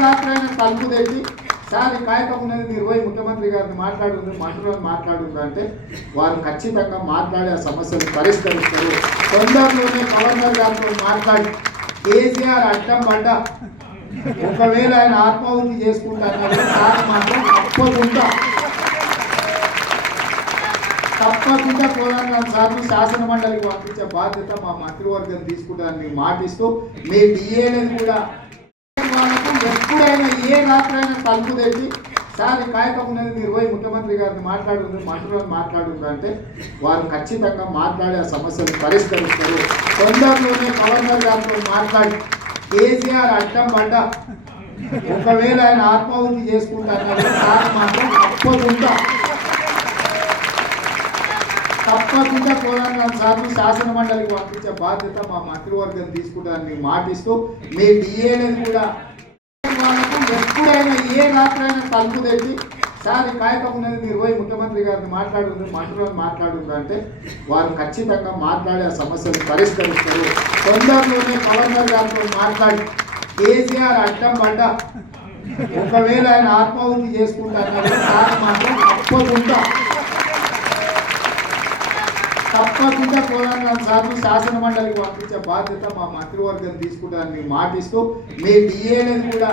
రాత్రైనా తలుపు తెచ్చి సార్ కాయకం ఉన్నది మీరు పోయి ముఖ్యమంత్రి గారిని మంత్రులను మాట్లాడుంది అంటే వారు ఖచ్చితంగా మాట్లాడే ఆ సమస్యను పరిష్కరిస్తారు. తొందరలోనే గవర్నర్ గారితో మాట్లాడి కేసీఆర్ అడ్డం పడ్డ ఒకవేళ ఆయన ఆత్మాహుతి చేసుకుంటారని సార్ మాత్రం తప్పకుండా కోదండ సార్ను శాసన మండలికి పంపించే బాధ్యత మా మంత్రివర్గం తీసుకుంటారని మాటిస్తూ మీ డిఏలను కూడా వాళ్ళకు ఎప్పుడైనా ఏ రాత్రైనా తలుపు తెచ్చి సార్ కాయకం ఉన్నది మీరు పోయి ముఖ్యమంత్రి గారిని మంత్రులను మాట్లాడుంది అంటే వారు ఖచ్చితంగా మాట్లాడే ఆ సమస్యను పరిష్కరిస్తారు. తొందరలోనే గవర్నర్ గారితో మాట్లాడి కేసీఆర్ అడ్డం పడ్డ ఒకవేళ ఆయన ఆత్మాహుతి చేసుకుంటారని సార్ మాత్రం తప్పకుండా కోదండ సార్ను శాసన మండలికి పంపించే బాధ్యత మా మంత్రివర్గం తీసుకుంటారని మాటిస్తూ మీ డిఏలను కూడా వాళ్ళకు ఎప్పుడైనా ఏ రాత్రైనా తలుపు తెచ్చి సార్ కాయకం ఉన్నది మీరు పోయి ముఖ్యమంత్రి గారిని మంత్రులను మాట్లాడుంది అంటే వారు ఖచ్చితంగా మాట్లాడే ఆ సమస్యను పరిష్కరిస్తారు. తొందరలోనే గవర్నర్ గారితో మాట్లాడి కేసీఆర్ అడ్డం పడ్డ ఒకవేళ ఆయన ఆత్మాహుతి చేసుకుంటారని సార్ మాత్రం తప్పకుండా కోదండ సార్ను శాసన మండలికి పంపించే బాధ్యత మా మంత్రివర్గం తీసుకుంటారని మాటిస్తూ మీ డిఏలను కూడా